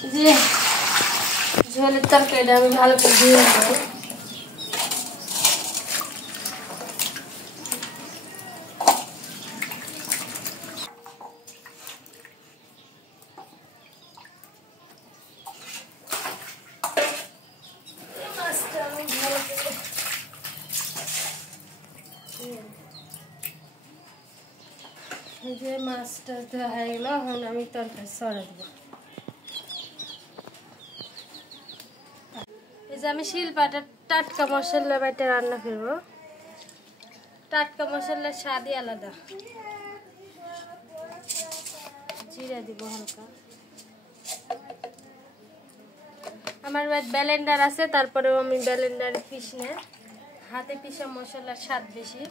যে ঝোলের তরকারিটা আমি ভালো করে ধুয়ে নেব। এই যে মাছটা ধোয়া হয়ে গেল, এখন আমি তরকারি সরা দেবো। এই যে আমি শিলপাটা টাটকা মশলা বাইটে রান্না করবো। টাটকা মশলার স্বাদই আলাদা। জিরা দিব হালকা। আমার ব্লেন্ডার আছে, তারপরেও আমি ব্লেন্ডারে পিষি না, হাতে পিষা মশলার স্বাদ বেশি।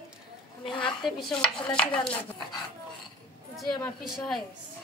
আমি হাতে পিষা মশলা দিয়ে রান্না করি। যে আমার পিষা হয়ে গেছে।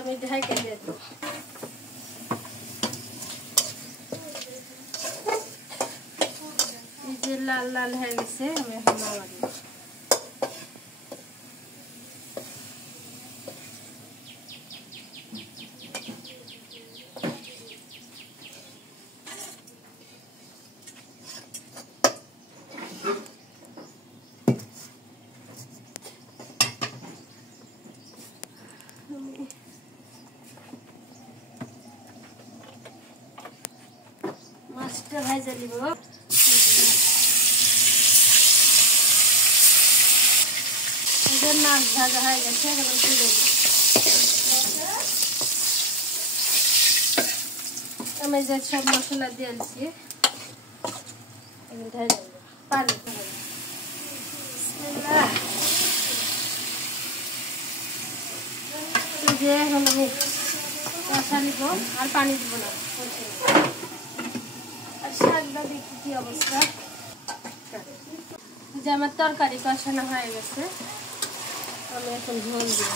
আমি ঢাকা দিয়ে দেবো। এই যে লাল লাল হয়ে গেছে, আমি এখন নামা দিব। মাছটা ভাজা দিব। মাছ ভাজা হয়ে গেছে, এখন তুলে দিব। আমি যে সব মশলা দিয়েছি পানি যে এখন আমি কষা নিব, আর পানি দিব না। আর শাকটা দেখি কি অবস্থা। যে আমার তরকারি কষানো হয়ে গেছে, আমি এখন ঝোল দিব।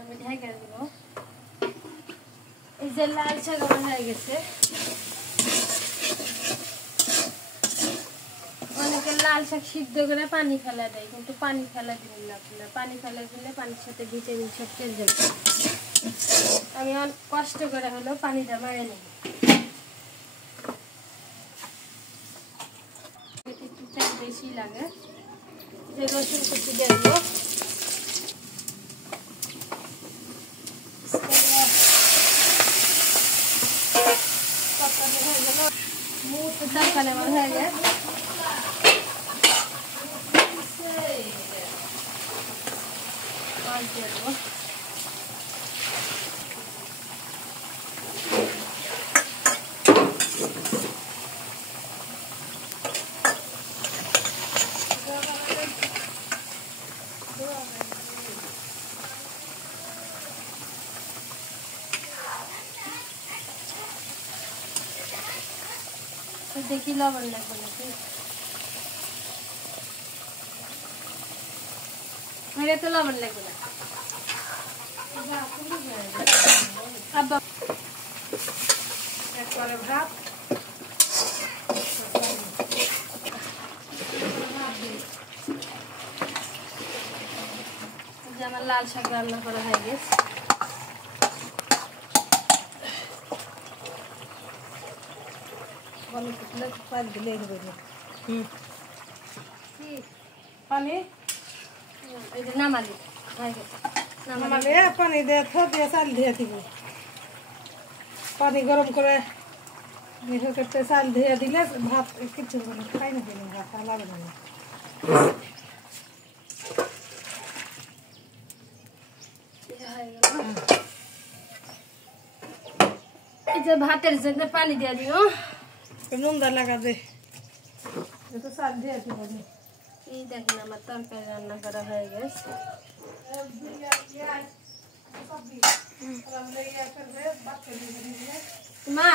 আমি ঢেকে দিব। এই যে লাল শাক আমার হয়ে গেছে। অনেকে লাল শাক সিদ্ধ করে পানি ফেলা দেয়, কিন্তু পানি ফেলা দিবেন না আপনারা। পানি ফেলা দিলে পানির সাথে ভিটামিন সব চলে যাবে। আমি অনেক কষ্ট করে হলেও পানিটা মারে নেব। একটু তেল বেশি লাগে। যে রসুন কুচি দিয়ে দেবো। তরকারি আমার হয়ে যায়। মাছ দিয়ে দেবো। দেখি লবণ লাগবে নাকি। মেরে তো লবণ লাগবে না। আব্বা একবারে ভাত যে আমার লাল শাক রান্না করা হয়ে গেছে। পানি নামালি নামালে পানি দিয়ে দিয়ে চাল দিয়ে দিব। পানি গরম করে দেখো করতে চাল ধুয়ে দিলে ভাত কিছু খাই না দিলে ভাত লাগবে না। এই যে ভাতের জন্য পানি দিয়ে দিও, নুন দা লাগা দে, তো চাল ধুয়ে দিব। এই দেখেন আমার তরকারি রান্না করা হয়ে গেছে। মা